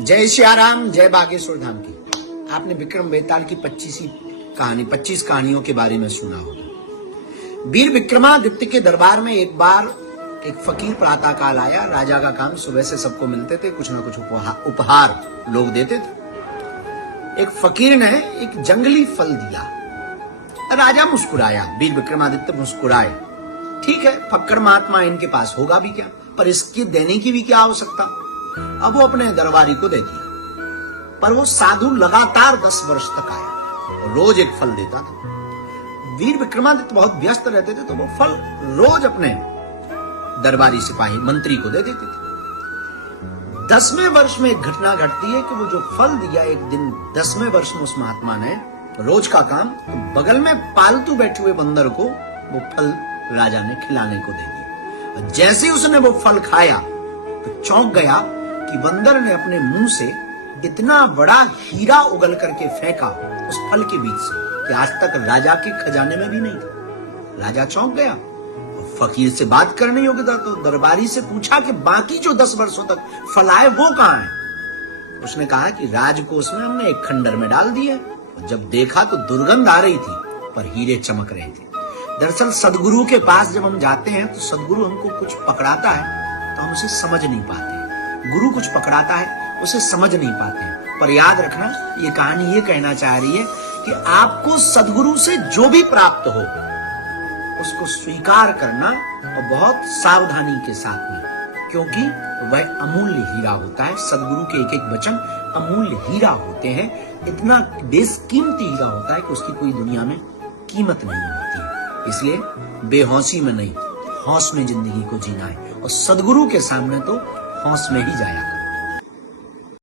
जय सियाराम, जय बागेश्वर धाम की। आपने विक्रम बेताल की 25 कहानियों के बारे में सुना होगा। वीर विक्रमादित्य के दरबार में एक बार एक फकीर प्रातः काल आया। राजा का काम सुबह से सबको मिलते थे, कुछ ना कुछ उपहार लोग देते थे। एक फकीर ने एक जंगली फल दिया। राजा मुस्कुराया, वीर विक्रमादित्य मुस्कुराए। ठीक है, फक्कड़ महात्मा इनके पास होगा भी क्या, पर इसकी देने की भी क्या आवश्यकता। अब वो अपने दरबारी को दे दिया। पर वो साधु लगातार 10 वर्ष तक आया, रोज एक फल देता था। वीर विक्रमादित्य बहुत व्यस्त रहते थे, तो वो फल रोज अपने दरबारी सिपाही मंत्री को दे देते थे। 10वें वर्ष में एक घटना घटती है कि वो जो फल दिया, एक दिन 10वें वर्ष में उस महात्मा ने रोज का काम, तो बगल में पालतू बैठे हुए बंदर को वो फल राजा ने खिलाने को दे दिया। जैसे ही उसने वो फल खाया तो चौंक गया कि बंदर ने अपने मुंह से इतना बड़ा हीरा उगल करके फेंका उस फल के बीच से कि आज तक राजा के खजाने में भी नहीं था। राजा चौंक गया। फकीर से बात करने योग्य था, तो दरबारी से पूछा कि बाकी जो 10 वर्षों तक फल आए वो कहां है। उसने कहा कि राजकोष में हमने एक खंडर में डाल दिए। जब देखा तो दुर्गंध आ रही थी, पर हीरे चमक रहे थे। दरअसल सदगुरु के पास जब हम जाते हैं तो सदगुरु हमको कुछ पकड़ाता है तो हम उसे समझ नहीं पाते। गुरु कुछ पकड़ाता है, उसे समझ नहीं पाते हैं। पर याद रखना, ये कहानी ये कहना चाह रही है कि आपको सदगुरु से जो भी प्राप्त हो उसको स्वीकार करना, और बहुत सावधानी के साथ में, क्योंकि वह अमूल्य हीरा होता है। सदगुरु के एक एक वचन अमूल्य हीरा होते हैं। इतना बेसकीमती हीरा होता है कि उसकी कोई दुनिया में कीमत नहीं होती है। इसलिए बेहौसी में नहीं, हौस में जिंदगी को जीना है, और सदगुरु के सामने तो हौस में ही जाया।